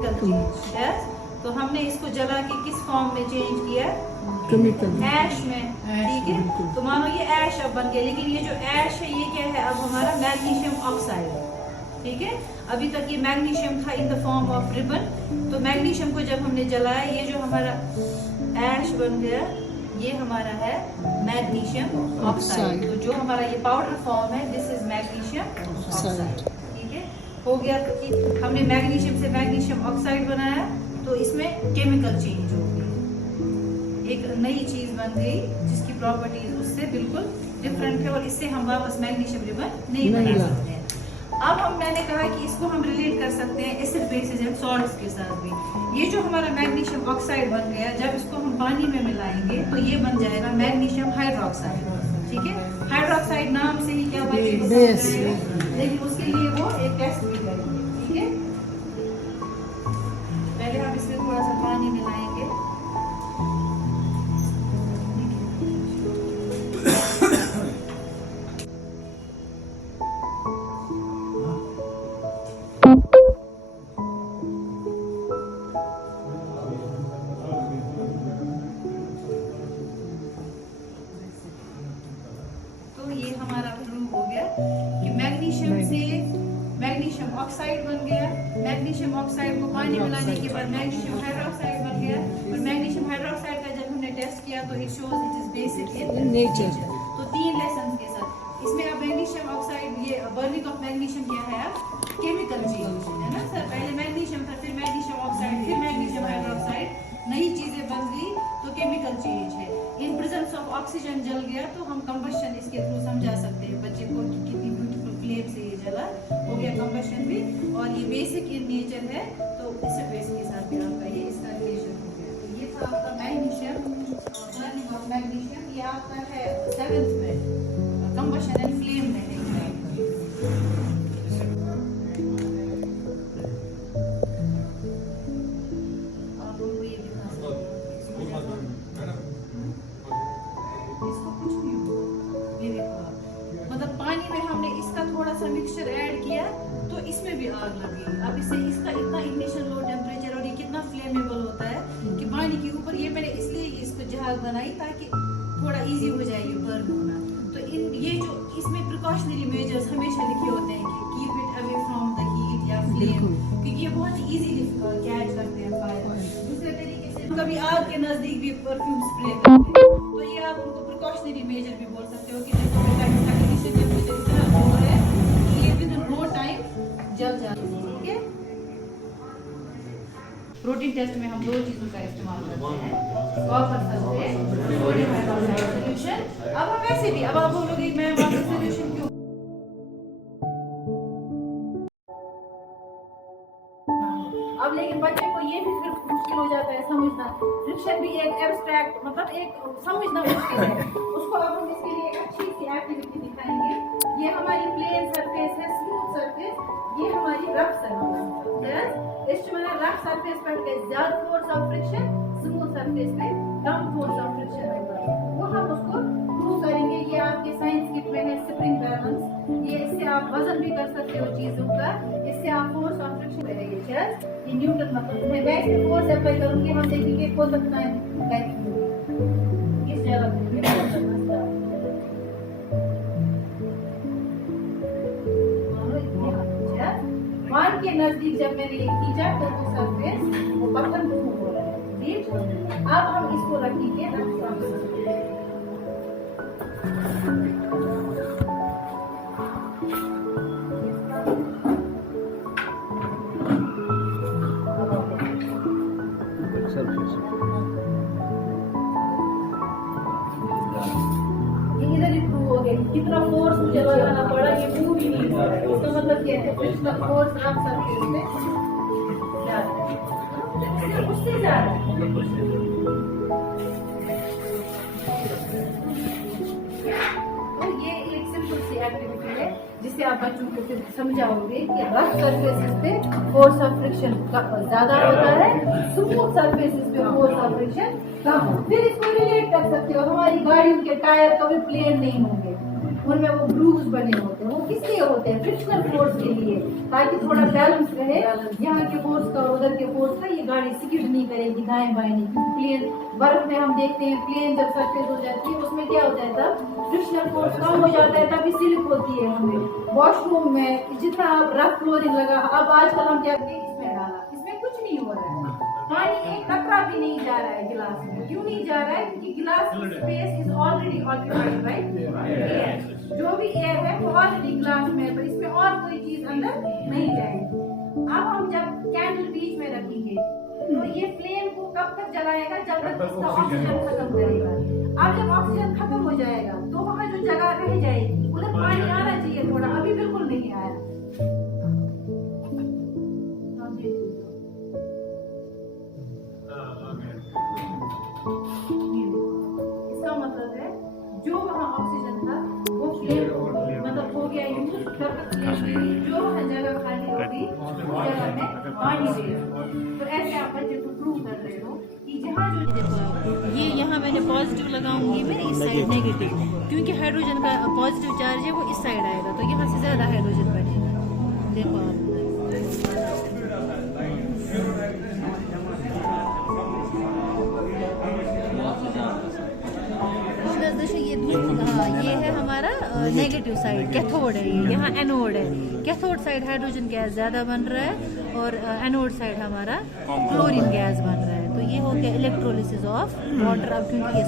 Yes? तो हमने इसको जला के किस फॉर्म में चेंज किया, केमिकल ऐश में, ठीक है। तो मानो ये ऐश अब बन गया, लेकिन ये जो ऐश है ये क्या है, अब हमारा मैग्नीशियम ऑक्साइड, ठीक है। अभी तक ये मैग्नीशियम था in the form of ribbon, तो मैग्नीशियम को जब हमने जलाया, ये जो हमारा ऐश बन गया, ये हमारा है मैग्नीशियम ऑक्साइड। तो जो हमारा ये पाउडर फॉर्म है, दिस इज मैग्नीशियम ऑक्साइड, ठीक है। हो गया कि हमने मैग्नीशियम से मैग्नीशियम ऑक्साइड बनाया, तो इसमें केमिकल चेंज हो गई, एक नई चीज बन गई जिसकी प्रॉपर्टीज उससे बिल्कुल डिफरेंट है, और इससे हम वापस मैग्नीशियम रिबन नहीं बना सकते हैं। अब मैंने कहा कि इसको हम रिलेट कर सकते हैं एसिड बेसिस एंड सॉल्ट्स के साथ भी। ये जो हमारा मैग्नीशियम ऑक्साइड बन गया, जब इसको हम पानी में मिलाएंगे तो ये बन जाएगा मैग्नीशियम हाइड्रोक्साइड, ठीक है। हाइड्रोक्साइड नाम से ही क्या बनेगा, लेकिन उसके लिए वो एक टेस्ट भी करेंगे, ठीक है। पहले हम इसमें थोड़ा सा पानी मिलाएंगे, मैग्नीशियम ऑक्साइड बन गया। मैग्नीशियम ऑक्साइड को पानी मिलाने के बाद मैग्नीशियम हाइड्रोक्साइड बन गया, और मैग्नीशियम हाइड्रोक्साइड का जब हमने टेस्ट किया तो it shows it is basic in nature. तो 3 लेसन के साथ इसमें अब मैग्नीशियम ऑक्साइड, ये बर्निंग ऑफ मैग्नीशियम क्या है, अब केमिकल चेंज है ना सर। पहले मैग्नीशियम था, फिर मैग्नीशियम ऑक्साइड, फिर मैग्नीशियम हाइड्रोक्साइड, नई चीजें बन गई, तो केमिकल चेंज है। इन प्रेजेंस ऑफ ऑक्सीजन जल गया, तो हम कंबशन इसके थ्रू समझा सकते हैं बच्चे को कि कितनी ब्यूटीफुल फ्लेम से ये जला, हो गया कंबशन भी, और ये बेसिक इन नेचर है, तो इस बेस के साथ भी आपका ये इसका रिलेशन हो गया। तो ये था आपका मैग्नीशियम, बर्निंग ऑफ मैग्नीशियम, ये आपका है 7th में, कंबशन एंड फ्लेम में है। मतलब पानी में हमने इसका थोड़ा सा मिक्सचर ऐड किया, तो इसमें भी आग लगी। अब इससे इसका इतना इग्निशन लो टेम्परेचर, और ये कितना फ्लेमेबल होता है कि पानी के ऊपर, ये मैंने इसलिए इसको जहाज बनाई ताकि थोड़ा इजी हो जाए ये बर्न होना। तो ये जो इसमें प्रिकॉशनरी मेजर्स हमेशा लिखे होते हैं कि keep it away from the heat या फ्लेम, क्योंकि ये बहुत इजीली कैच करते हैं फायर। दूसरे तरीके से कभी आग के नजदीक भी परफ्यूम स्प्रे करते हैं, तो ये आप उनको प्रिकॉशनरी मेजर भी बोल सकते हो कि देखो बेटा इसका इग्निशन टेम्परेचर इतना लो है कि ये विद इन नो टाइम जल जाता है, ठीक है। प्रोटीन टेस्ट में हम 2 चीजों का इस्तेमाल करते हैं, copper sulphate, sodium hydroxide solution. अब हम ऐसे भी, अब आप बोलोगे मैं वाटर सॉल्यूशन क्यों, अब लेकिन बच्चे को ये भी फिर मुश्किल हो जाता है समझना। फ्रिक्शन भी एक एब्स्ट्रैक्ट, मतलब एक समझना मुश्किल है उसको। अब हम इसके लिए एक अच्छी सी एक्टिविटी दिखाएंगे। ये हमारी प्लेन सरफेस है, स्मूथ सरफेस, ये हमारी रफ सरफेस है। इस रफ सरफेस पर ज्यादा force of friction, smooth surface पे कम फोर्स ऑफ फ्रिक्शन होगा, वो हम उसको प्रूव करेंगे। ये आपके साइंस किट में है स्प्रिंग बैलेंस, ये इससे आप वजन भी कर सकते हो चीजों का, इससे आप फोर्स ऑफ फ्रिक्शन करेंगे। ये न्यूटन मतलब मैं इसमें फोर्स अप्लाई करूंगी, हम देखेंगे हो सकता है किस जगह पे मान के नजदीक जब मैंने ये खींचा तो वो सरफेस वो बटन मूव हो रहा है, ठीक। अब हम इसको रखेंगे इधर ही प्रूव हो गया कितना फोर्स मुझे लगाना पड़ा, ये मूव ही नहीं हो रहा है। इसका मतलब क्या है, फ्रिक्शनल फोर्स आप सरफेस पे ज्यादा है, उससे ज्यादा है। तो ये एक सिंपल सी एक्टिविटी है जिससे आप बच्चों को फिर समझाओगे कि रफ सरफेसेस पे फोर्स ऑफ फ्रिक्शन ज्यादा होता है, स्मूथ सरफेसेस पे फोर्स ऑफ फ्रिक्शन कम। फिर इसको रिलेट कर सकते हो, हमारी गाड़ियों के टायर कभी प्लेन नहीं होंगे, उनमें वो ग्रूव्स बने होते हैं, वो किसलिए होते हैं फ्रिक्शनल फोर्स के लिए, ताकि थोड़ा बैलेंस रहे यहाँ के फोर्स का और उधर के फोर्स का। ये गाड़ी स्किड नहीं करेगी दाएं बाएं नहीं, क्योंकि प्लेन बर्फ में हम देखते हैं प्लेन जब सरफेस हो जाती है उसमें क्या होता है, तब फ्रिक्शनल फोर्स कम हो जाता है, तभी स्लिप होती है। हमें वॉशरूम में जितना रफ फ्लोरिंग लगा, अब आजकल हम क्या करते हैं, इसमें डाला, इसमें कुछ नहीं हो रहा है, पानी एक कतरा भी नहीं जा रहा है गिलास में। क्यों नहीं जा रहा है? क्योंकि गिलास की space is already occupied by air. जो भी एयर है वो ऑलरेडी गिलास में है, तो इसमें और कोई चीज अंदर नहीं जाएगी। अब हम जब कैंडल बीच में रखेंगे तो ये फ्लेम को कब तक जलाएगा, जब तक इसका ऑक्सीजन खत्म करेगा। अब जब ऑक्सीजन खत्म हो जाएगा तो वहाँ जो जगह रह जाएगी उधर पानी आना चाहिए थोड़ा, अभी बिल्कुल नहीं आया। इसका मतलब है जो वहाँ ऑक्सीजन था वो फ्लेम मतलब हो गया यूज, जो वहाँ जगह खाली होगी उस जगह में पानी देगा। तो ऐसे आप बच्चे को प्रूव कर रहे हो कि जहाँ जो देखो ये यहाँ मैंने पॉजिटिव लगाऊंगी मैं, इस साइड नेगेटिव, क्योंकि हाइड्रोजन का पॉजिटिव चार्ज है वो इस साइड आएगा, तो यहाँ से ज्यादा हाइड्रोजन बनेगा। देखो आप ये है हमारा नेगेटिव साइड, कैथोड है ये, यहाँ एनोड है। कैथोड साइड हाइड्रोजन गैस ज्यादा बन रहा है और एनोड साइड हमारा क्लोरीन गैस बन रहा है। तो ये हो गया इलेक्ट्रोलिसिस ऑफ वाटर। अब क्योंकि ये